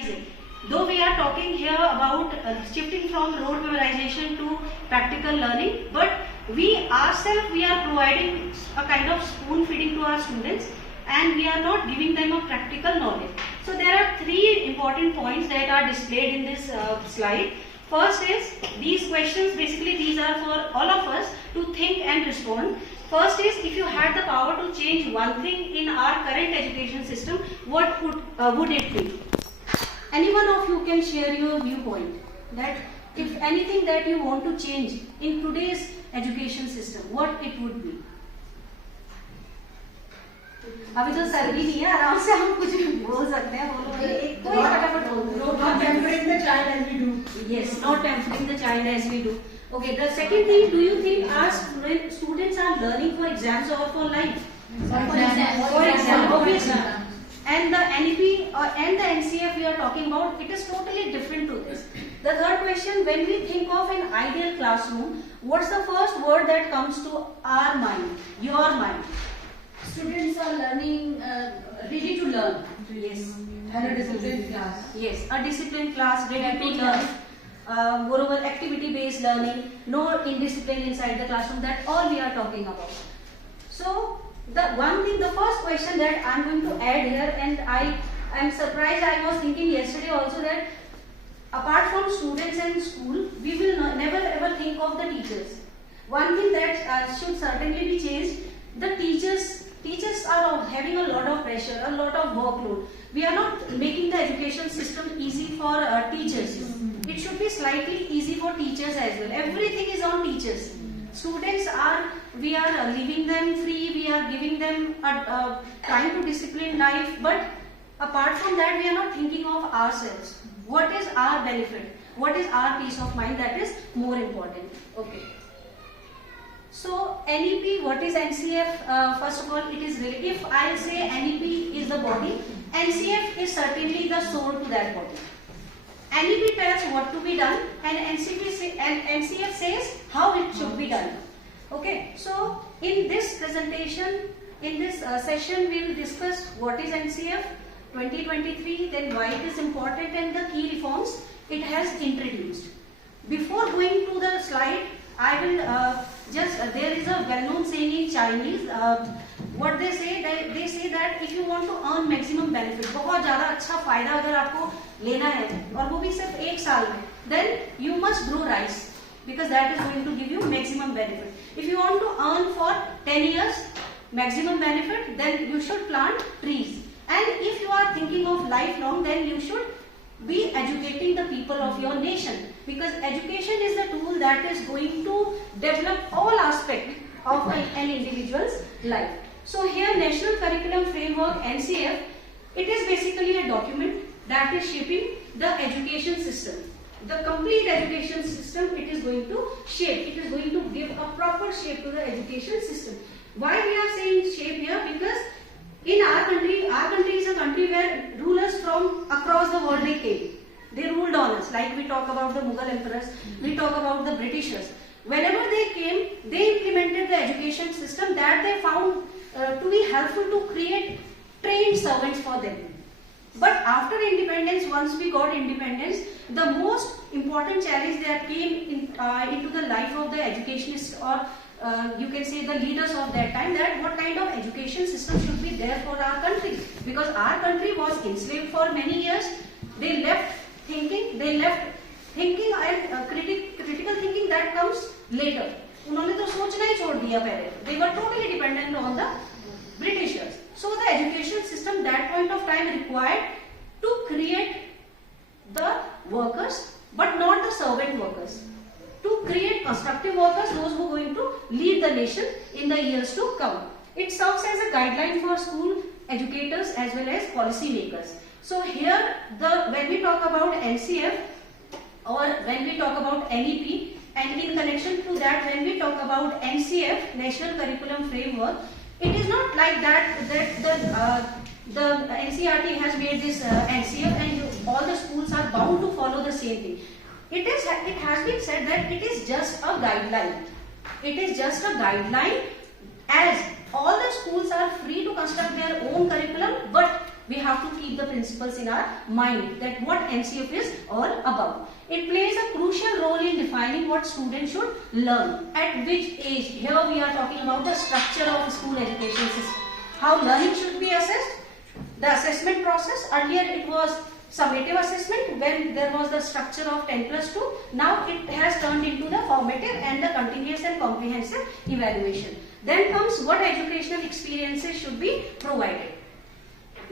recognizing. Though we are talking here about shifting from rote memorization to practical learning, but we ourselves, we are providing a kind of spoon feeding to our students, and we are not giving them a practical knowledge. So there are three important points that are displayed in this slide. First is these questions, basically these are for all of us to think and respond. First is, if you had the power to change one thing in our current education system, what would it be? Any one of you can share your viewpoint that if anything that you want to change in today's education system, what it would be? अभी तो sir भी नहीं है, आराम से हम कुछ भी बोल सकते हैं. बोलो कोई फटाफट बोल दो. Not pampering the child as we do. Yes, not pampering the child as we do. Okay. The second thing, do you think our students are learning for exams or for life? For exam, obviously. And the NEP and the NCF we are talking about, it is totally different to this. The third question, when we think of an ideal classroom, what's the first word that comes to our mind, your mind? Students are learning, ready to learn. Yes. And a disciplined class. Yes, a disciplined class, ready to learn. Moreover, activity-based learning, no indiscipline inside the classroom. That's all we are talking about. So, the one thing, the first question that I'm going to add here, and I am surprised, I was thinking yesterday also that apart from students and school, we will never ever think of the teachers. One thing that should certainly be changed, the teachers are having a lot of pressure, a lot of workload. We are not making the education system easy for teachers. It should be slightly easy for teachers as well. Everything is on teachers. Students are, we are leaving them free, we are giving them time to discipline life, but apart from that, we are not thinking of ourselves. What is our benefit? What is our peace of mind? That is more important. Okay. So NEP, what is NCF? First of all, it is really, if I say NEP is the body, NCF is certainly the soul to that body. NEP tells what to be done, and NCF says how it should be done. Okay, so in this presentation, in this session, we will discuss what is NCF 2023, then why it is important, and the key reforms it has introduced. Before going to the slide, I will there is a well-known saying in Chinese. What they say that if you want to earn maximum benefit, बहुत ज़्यादा अच्छा फायदा अगर आपको लेना है और वो भी सिर्फ एक साल में, then you must grow rice because that is going to give you maximum benefit. If you want to earn for 10 years maximum benefit, then you should plant trees. And if you are thinking of lifelong, then you should be educating the people of your nation, because education is the tool that is going to develop all aspects of an individual's life. So here, National Curriculum Framework, NCF, it is basically a document that is shaping the education system. The complete education system it is going to shape. It is going to give a proper shape to the education system. Why we are saying shape here? Because in our country is a country where rulers from across the world they came. They ruled on us. Like we talk about the Mughal emperors, we talk about the Britishers. Whenever they came, they implemented the education system that they found to be helpful to create trained servants for them. But after independence, once we got independence, the most important challenge that came into the life of the educationists, or you can say the leaders of that time, that what kind of education system should be there for our country, because our country was enslaved for many years. They left thinking and critical thinking that comes later. उन्होंने तो सोचना ही छोड़ दिया पहले. They were totally dependent on the Britishers. So the education system that point of time required to create the workers, but not the servant workers. To create constructive workers, those who are going to lead the nation in the years to come. It serves as a guideline for school educators as well as policy makers. So here, when we talk about NCF or when we talk about NEP, and in connection to that, when we talk about NCF, National Curriculum Framework, it is not like that the NCERT has made this NCF and all the schools are bound to follow the same thing. It has been said that it is just a guideline. It is just a guideline, as all the schools are free to construct their own curriculum, but We have to keep the principles in our mind that what NCF is all about. It plays a crucial role in defining what students should learn, at which age. Here we are talking about the structure of school education system. How learning should be assessed, the assessment process. Earlier it was summative assessment when there was the structure of 10+2. Now it has turned into the formative and the continuous and comprehensive evaluation. Then comes what educational experiences should be provided.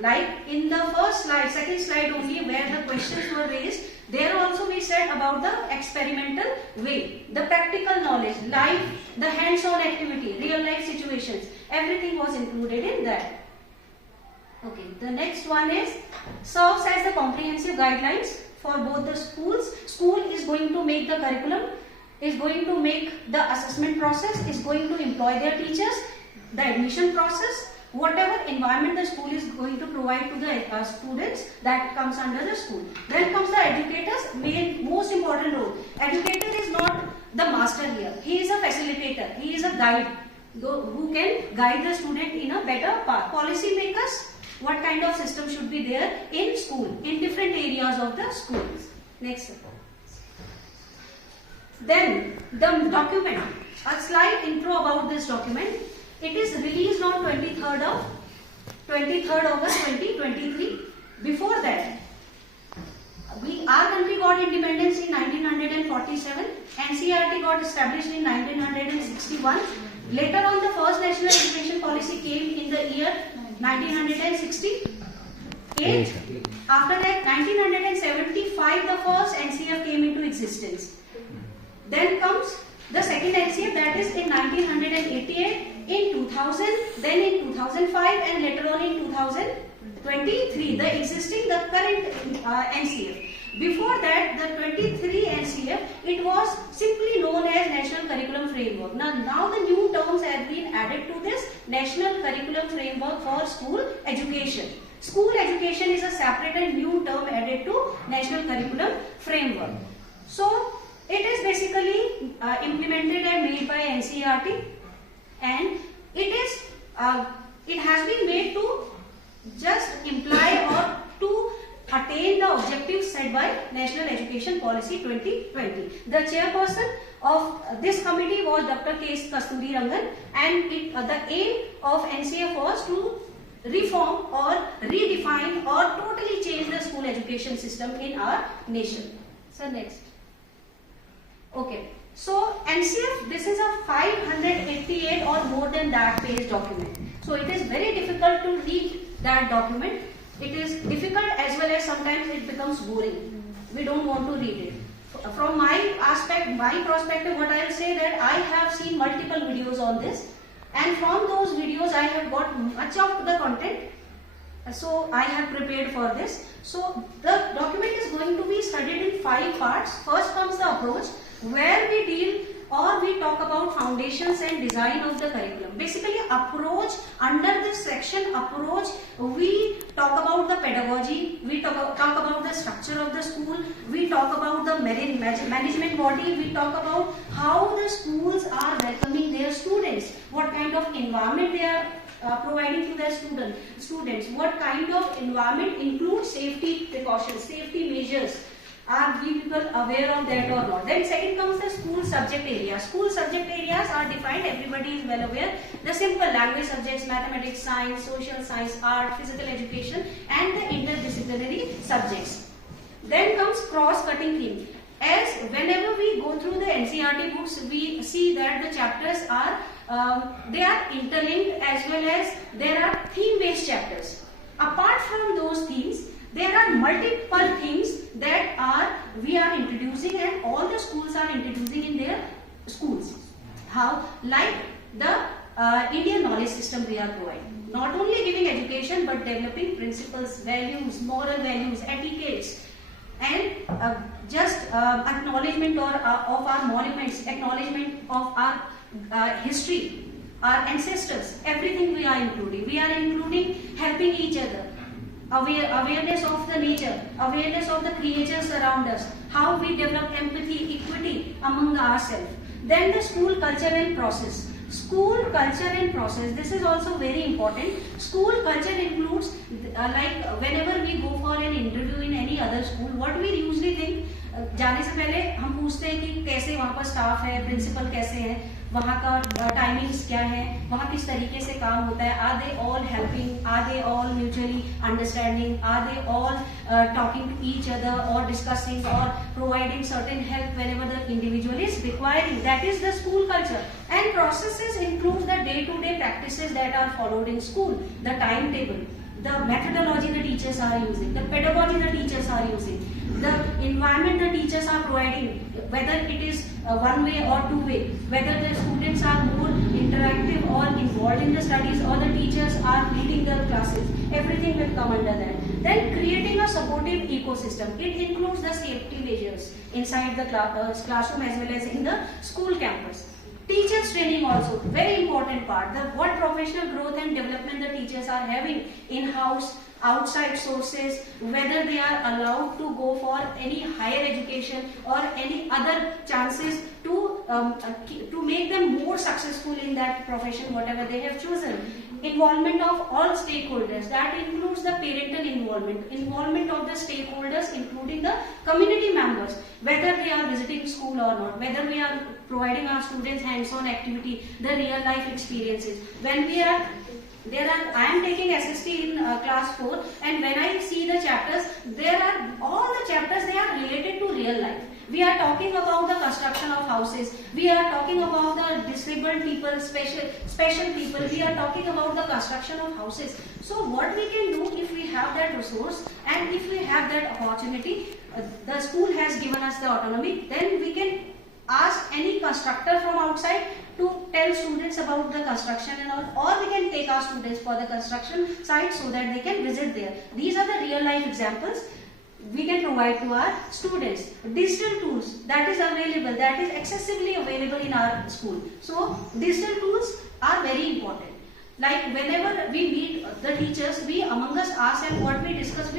Like in the first slide, second slide only, where the questions were raised, there also we said about the experimental way, the practical knowledge, life, the hands-on activity, real life situations, everything was included in that. Okay, the next one is serves as the comprehensive guidelines for both the schools. School is going to make the curriculum, is going to make the assessment process, is going to employ their teachers, the admission process, whatever environment the school is going to provide to the students, that comes under the school. Then comes the educator's most important role. Educator is not the master here. He is a facilitator. He is a guide who can guide the student in a better path. Policy makers, what kind of system should be there in school, in different areas of the schools. Next. Then the document, a slight intro about this document. It is released on 23rd August 2023. Before that, our country got independence in 1947. NCERT got established in 1961. Later on, the first national education policy came in the year 1968. After that, 1975, the first NCF came into existence. Then comes the second NCF, that is in 1988, in 2000, then in 2005, and later on in 2023, the current NCF. Before that, the 23 NCF, it was simply known as National Curriculum Framework. Now the new terms have been added to this National Curriculum Framework for School Education. School education is a separate and new term added to National Curriculum Framework. So, it is basically implemented and made by NCERT, and it has been made to just imply or to attain the objectives set by National Education Policy 2020. The chairperson of this committee was Dr. K. Kasturi Rangan, and the aim of NCF was to reform or redefine or totally change the school education system in our nation. So next. Okay, so NCF, this is a 588 or more than that page document. So it is very difficult to read that document. It is difficult as well as sometimes it becomes boring. We don't want to read it. From my perspective, what I will say that I have seen multiple videos on this, and from those videos I have got much of the content. So I have prepared for this. So the document is going to be studied in 5 parts. First comes the approach, where we deal or we talk about foundations and design of the curriculum. Basically, approach, under this section approach, we talk about the pedagogy, we talk about the structure of the school, we talk about the management body, we talk about how the schools are welcoming their students, what kind of environment they are providing to their students, what kind of environment includes safety precautions, safety measures. Are we people aware of that or not? Then second comes the school subject areas. School subject areas are defined, everybody is well aware. The simple language subjects, mathematics, science, social science, art, physical education, and the interdisciplinary subjects. Then comes cross-cutting theme. As whenever we go through the NCERT books, we see that the chapters are they are interlinked, as well as there are theme-based chapters. Apart from those themes, there are multiple themes that we are introducing, and all the schools are introducing in their schools. How? Like the Indian knowledge system we are providing. Not only giving education, but developing principles, values, moral values, etiquettes, and just acknowledgement of our monuments, acknowledgement of our history, our ancestors, everything we are including. We are including helping each other. Awareness of the nature, awareness of the creatures around us, how we develop empathy, equity among ourselves. Then the school culture and process. School culture and process. This is also very important. School culture includes like whenever we go for an interview in any other school, what we usually think, जाने से पहले हम पूछते हैं कि कैसे वहाँ पर स्टाफ है, प्रिंसिपल कैसे है, वहाँ का टाइमिंग्स क्या है, वहाँ किस तरीके से काम होता है, are they all helping, are they all mutually understanding, are they all talking to each other or discussing or providing certain help whenever the individual is requiring. That is the school culture. And processes include the day-to-day practices that are followed in school, the timetable, the methodology the teachers are using, the pedagogy the teachers are using, the environment the teachers are providing, whether it is one way or two way, whether the students are more interactive or involved in the studies or the teachers are leading the classes. Everything will come under that. Then creating a supportive ecosystem. It includes the safety measures inside the classroom as well as in the school campus. Teachers training also, very important part. What professional growth and development the teachers are having in-house, outside sources, whether they are allowed to go for any higher education or any other chances to make them more successful in that profession, whatever they have chosen. Involvement of all stakeholders, that includes the parental involvement of the stakeholders including the community members, whether they are visiting school or not, whether we are providing our students hands-on activity, the real life experiences. When we are I am taking SST in class 4, and when I see the chapters, all the chapters, they are related to real life. We are talking about the construction of houses, we are talking about the disabled people, special people, we are talking about the construction of houses. So what we can do, if we have that resource and if we have that opportunity, the school has given us the autonomy, then we can ask any constructor from outside to tell students about the construction and all, or we can take our students for the construction site so that they can visit there. These are the real life examples we can provide to our students. Digital tools that is available, that is accessibly available in our school. So digital tools are very important. Like whenever we meet the teachers, we among us ourselves, what we discuss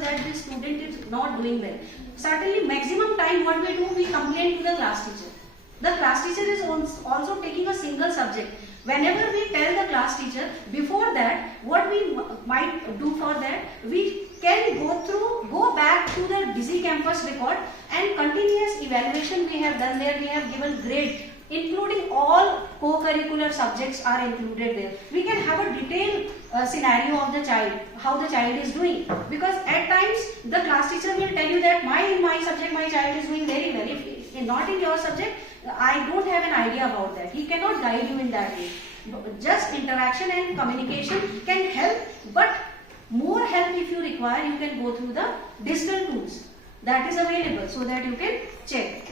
that this student is not doing well. Certainly maximum time what we do, we complain to the class teacher. The class teacher is also taking a single subject. Whenever we tell the class teacher, before that, what we might do for that, we can go back to the busy campus record and continuous evaluation we have done there. We have given grade, including all co-curricular subjects are included there. We can have a detailed scenario of the child, how the child is doing. Because at times, the class teacher will tell you that in my subject, my child is doing very well. If not in your subject, I don't have an idea about that. He cannot guide you in that way. Just interaction and communication can help, but more help if you require, you can go through the digital tools that is available so that you can check.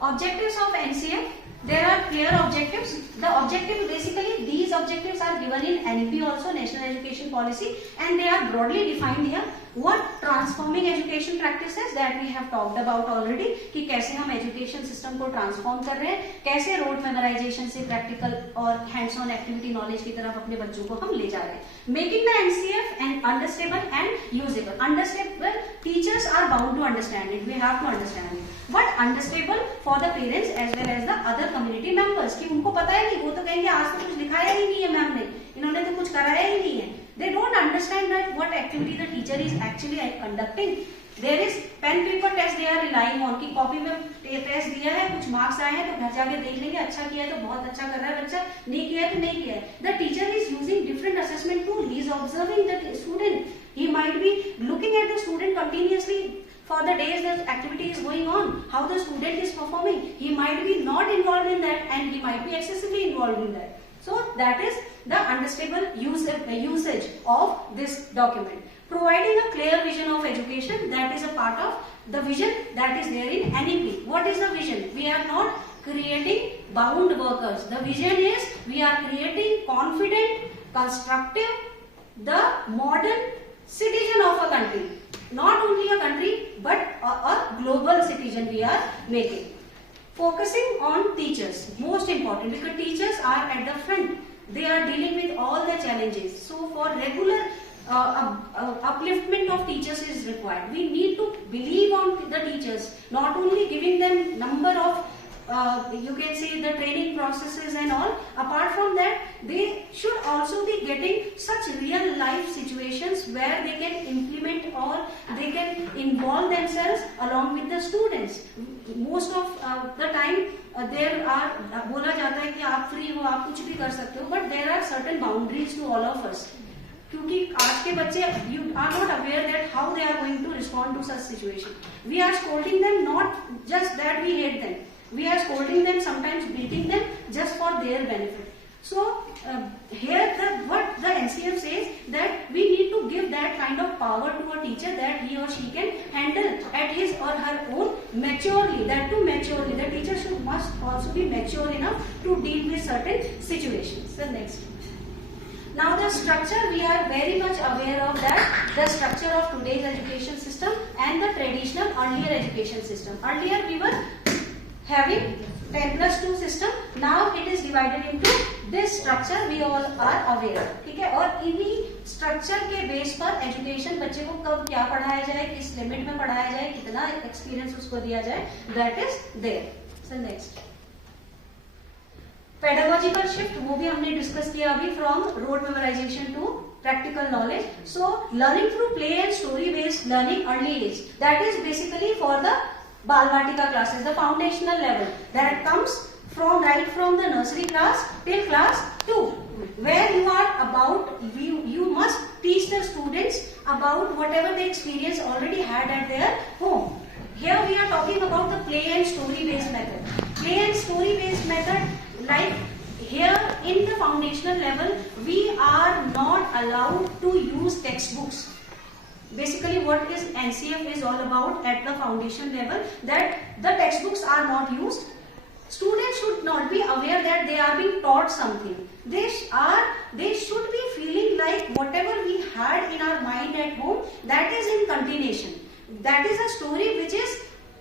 Objectives of NCF. There are clear objectives. The objective, basically these objectives are given in NEP also, National Education Policy, and they are broadly defined here. What transforming education practices that we have talked about already, कि कैसे हम education system को transform कर रहे हैं, कैसे rote memorization से practical और hands-on activity knowledge की तरफ अपने बच्चों को हम ले जा रहे हैं. Making the NCF and understandable and usable. Understandable, teachers are bound to understand it. We have to understand it. But understandable for the parents as well as the other community members. कि उनको पता है नहीं, वो तो कहेंगे आज तो कुछ लिखाया ही नहीं है मैम ने, इन्होंने तो कुछ कराया ही नहीं है. They don't understand that what activity the teacher is actually conducting. There is pen paper test they are relying on, कि कॉपी में टेस्ट दिया है, कुछ मार्क्स आए हैं तो घर जाके देख लेंगे, अच्छा किया है तो बहुत अच्छा कर रहा है बच्चा, नहीं किया है तो नहीं किया है. The teacher is using different assessment tool. He is observing the student. He might be looking at the student continuously for the days the activity is going on, how the student is performing. He might be not involved in that and he might be excessively involved in that. So that is the understandable usage of this document. Providing a clear vision of education, that is a part of the vision that is there in NEP. What is the vision? We are not creating bound workers. The vision is we are creating confident, constructive, the modern citizen of a country. Not only a country but a global citizen we are making. Focusing on teachers, most important, because teachers are at the front. They are dealing with all the challenges. So for regular upliftment of teachers is required. We need to believe on the teachers, not only giving them number of you can say the training processes and all. Apart from that, they should also be getting such real life situations where they can implement or they can involve themselves along with the students. Most of the time there are बोला जाता है कि आप free हो, आप कुछ भी कर सकते हो, but there are certain boundaries to all of us. क्योंकि आज के बच्चे you are not aware that how they are going to respond to such situation. We are scolding them, not just that we hate them. We are scolding them, sometimes beating them just for their benefit. So here what the NCF says that we need to give that kind of power to a teacher that he or she can handle at his or her own maturely. That too maturely. The teacher must also be mature enough to deal with certain situations. The next. Now the structure, we are very much aware of that, the structure of today's education system and the traditional earlier education system. Earlier we were having 10+2 system, now it is divided into this structure, we all are aware. ठीक है, और इन्हीं structure के base पर education बच्चे को कब क्या पढ़ाया जाए, किस limit में पढ़ाया जाए, कितना experience उसको दिया जाए, that is there. So next. Pedagogical shift, वो भी हमने डिस्कस किया अभी, from rote memorisation to practical knowledge. So learning through play and story based learning early age, that is basically for the Bal Vatika classes, the foundational level that comes from right from the nursery class till class 2, where you are about you must teach the students about whatever they experience already had at their home. Here we are talking about the play and story based method. Play and story based method, like here in the foundational level we are not allowed to use textbooks. Basically what is NCF is all about at the foundation level, that the textbooks are not used. Students should not be aware that they are being taught something. They should be feeling like whatever we had in our mind at home, that is in continuation. That is a story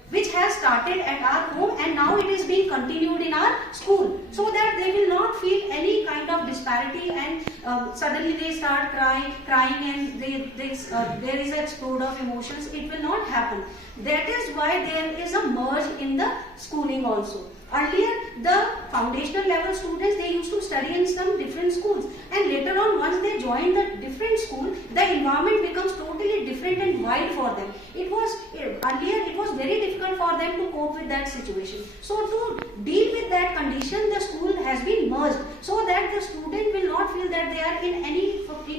which has started at our home and now it is being continued in our school, so that they will not feel any kind of disparity and suddenly they start crying and there is a explode of emotions. It will not happen. That is why there is a merge in the schooling also. Earlier the foundational level students, they used to study in some different schools, and later on once they join the different school, the environment becomes totally different and wild for them. Earlier it was very difficult for them to cope with that situation. So to deal with that condition, the school has been merged, so that the student will not feel that they are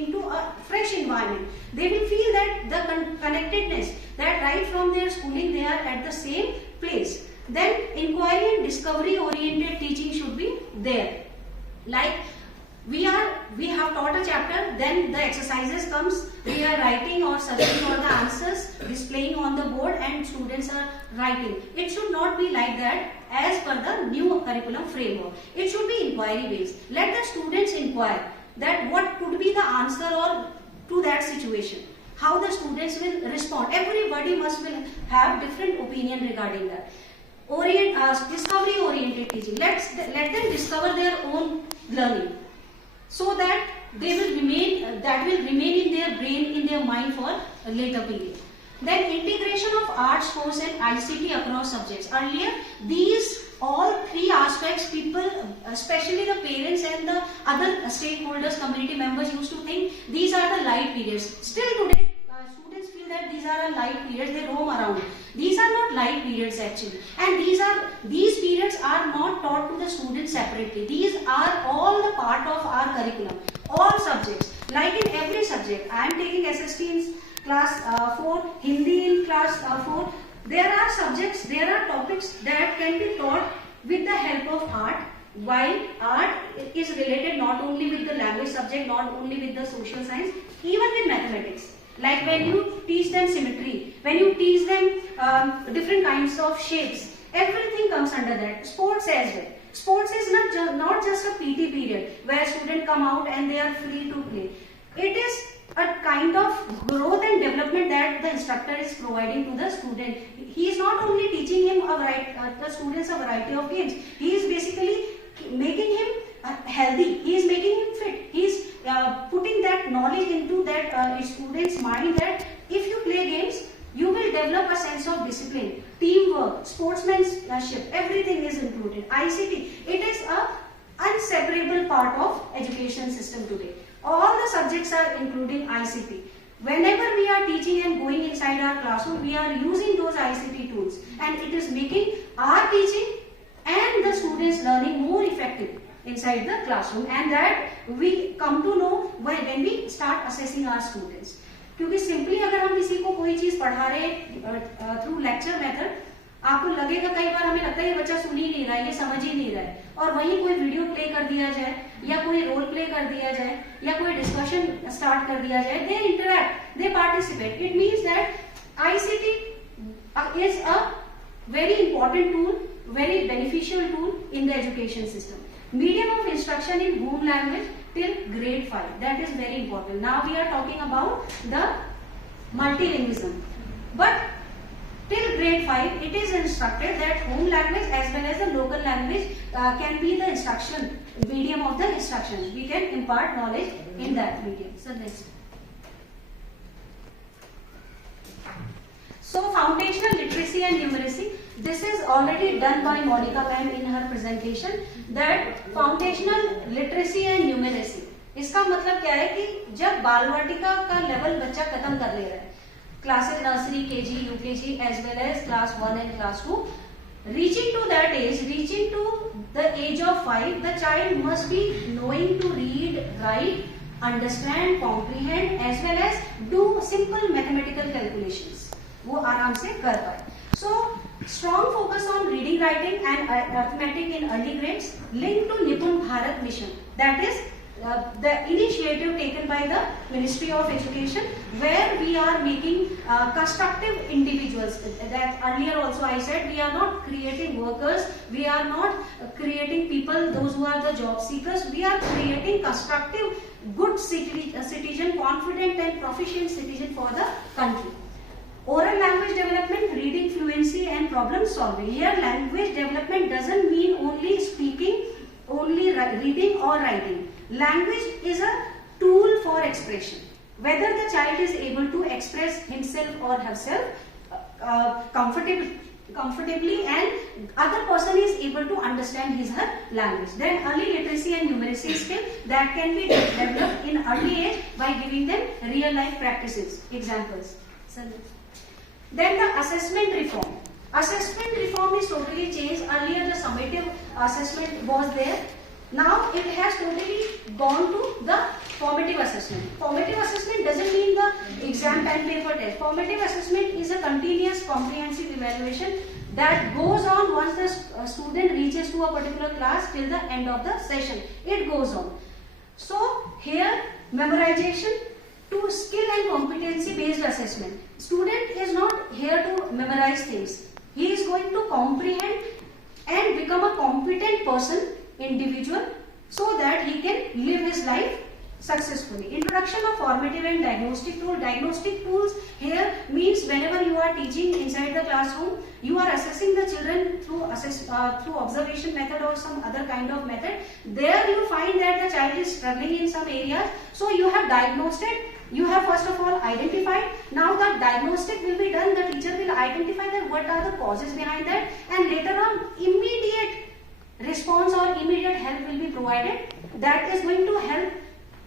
into a fresh environment. They will feel that the connectedness, that right from their schooling they are at the same place. Then inquiry and discovery oriented teaching should be there. Like we have taught a chapter, then the exercises comes, we are writing or searching for the answers, displaying on the board and students are writing. It should not be like that as per the new curriculum framework. It should be inquiry based. Let the students inquire that what could be the answer or to that situation, how the students will respond. Everybody must will have different opinion regarding that. Discovery oriented teaching, let them discover their own learning, so that they will remain in their brain, in their mind for a later period. Then integration of arts course and ICT across subjects. Earlier these all three aspects, people, especially the parents and the other stakeholders, community members, used to think these are the light periods. Still today students feel that these are a light periods, they roam around. These are not light periods actually, and these periods are not taught to the students separately. These are all the part of our curriculum, all subjects. Like in every subject, I am taking SST in class 4, Hindi in class 4. There are subjects, there are topics that can be taught with the help of art, while art is related not only with the language subject, not only with the social science, even with mathematics. Like when you teach them symmetry, when you teach them different kinds of shapes, everything comes under that. Sports as well. Sports is not just a PT period where students come out and they are free to play. It is a kind of growth and development that the instructor is providing to the student. He is not only teaching him the students a variety of games. He is basically making him healthy. He is making him fit. He is putting that knowledge into that student's mind, that if you play games, You will develop a sense of discipline, teamwork, sportsmanship, everything is included. ICT, it is a inseparable part of education system today. All the subjects are including ICT. Whenever we are teaching and going inside our classroom, we are using those ICT tools, and it is making our teaching and the students' learning more effective inside the classroom, and that we come to know when we start assessing our students. क्योंकि simply अगर हम किसी को कोई चीज पढ़ा रहे through lecture method, आपको लगेगा, कई बार हमें लगता है ये बच्चा सुन ही नहीं रहा है, ये समझ ही नहीं रहा है, और वहीं कोई वीडियो प्ले कर दिया जाए या कोई रोल प्ले कर दिया जाए या कोई डिस्कशन स्टार्ट कर दिया जाए, they interact, they participate. It means that ICT is a very important tool, very beneficial tool in the education system. Medium of instruction in home language till grade 5. That is very important. Now we are talking about the multilingualism. But till grade 5, it is instructed that home language as well as the local language can be the instruction, medium of the instructions. We can impart knowledge in that medium. So next. So foundational literacy and numeracy. This is already done by Monica ma'am in her presentation. That foundational literacy and numeracy. इसका मतलब क्या है कि जब बालवाटिका का level बच्चा खत्म कर ले रहा है, classes nursery, KG, UKG as well as class 1 and class 2, reaching to that age, reaching to the age of 5, the child must be knowing to read, write, understand, comprehend as well as do simple mathematical calculations. वो आराम से कर पाए. So strong focus on reading, writing and arithmetic in early grades, linked to Nipun Bharat mission. That is the initiative taken by the Ministry of Education, where we are making constructive individuals. That earlier also I said, we are not creating workers, we are not creating people, those who are the job seekers. We are creating constructive, good citizen, confident and proficient citizen for the country. Oral language development, reading fluency and problem solving. Here language development doesn't mean only speaking, only reading or writing. Language is a tool for expression. Whether the child is able to express himself or herself comfortably and other person is able to understand his her language. Then early literacy and numeracy skill that can be developed in early age by giving them real life practices, examples. Then the assessment reform. Assessment reform is totally changed. Earlier the summative assessment was there. Now it has totally gone to the formative assessment. Formative assessment doesn't mean the exam time paper test. Formative assessment is a continuous comprehensive evaluation that goes on once the student reaches to a particular class till the end of the session. It goes on. So here memorization to skill and competency based assessment. Student is not here to memorize things. He is going to comprehend and become a competent person, individual, so that he can live his life successfully. Introduction of formative and diagnostic tools. Diagnostic tools here means whenever you are teaching inside the classroom, you are assessing the children through observation method or some other kind of method. There you find that the child is struggling in some areas, so you have diagnosed it. You have first of all identified. Now the diagnostic will be done. The teacher will identify that what are the causes behind that, and later on immediate response or immediate help will be provided. That is going to help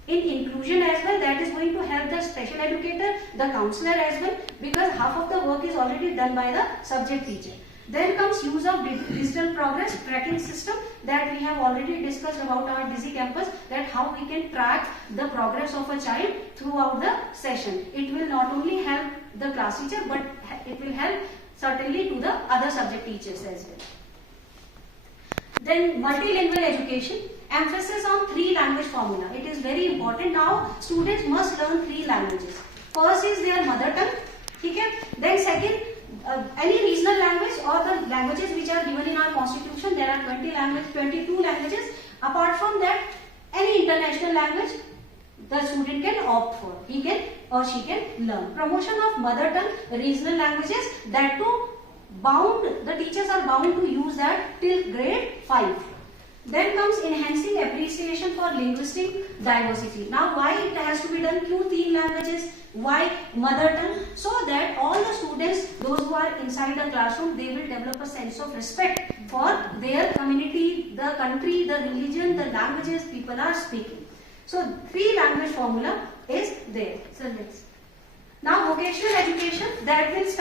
in inclusion as well. That is going to help the special educator, the counselor as well, because half of the work is already done by the subject teacher. Then comes use of digital progress tracking system that we have already discussed about our Dizzy campus, that how we can track the progress of a child throughout the session. It will not only help the class teacher, but it will help certainly to the other subject teachers as well. Then multilingual education, emphasis on 3 language formula. It is very important. Now students must learn 3 languages. First is their mother tongue. Okay? Then second, any regional language or the languages which are given in our constitution. There are 22 languages. Apart from that, any international language the student can opt for. He can or she can learn. Promotion of mother tongue, regional languages, that too bound, the teachers are bound to use that till grade 5. Then comes enhancing appreciation for linguistic diversity. Now why it has to be done? क्यों 3 languages? Why mother tongue? So that all the students, those who are inside the classroom, they will develop a sense of respect for their community, the country, the religion, the languages people are speaking. So 3 language formula is there. So next. Now vocational education, that will start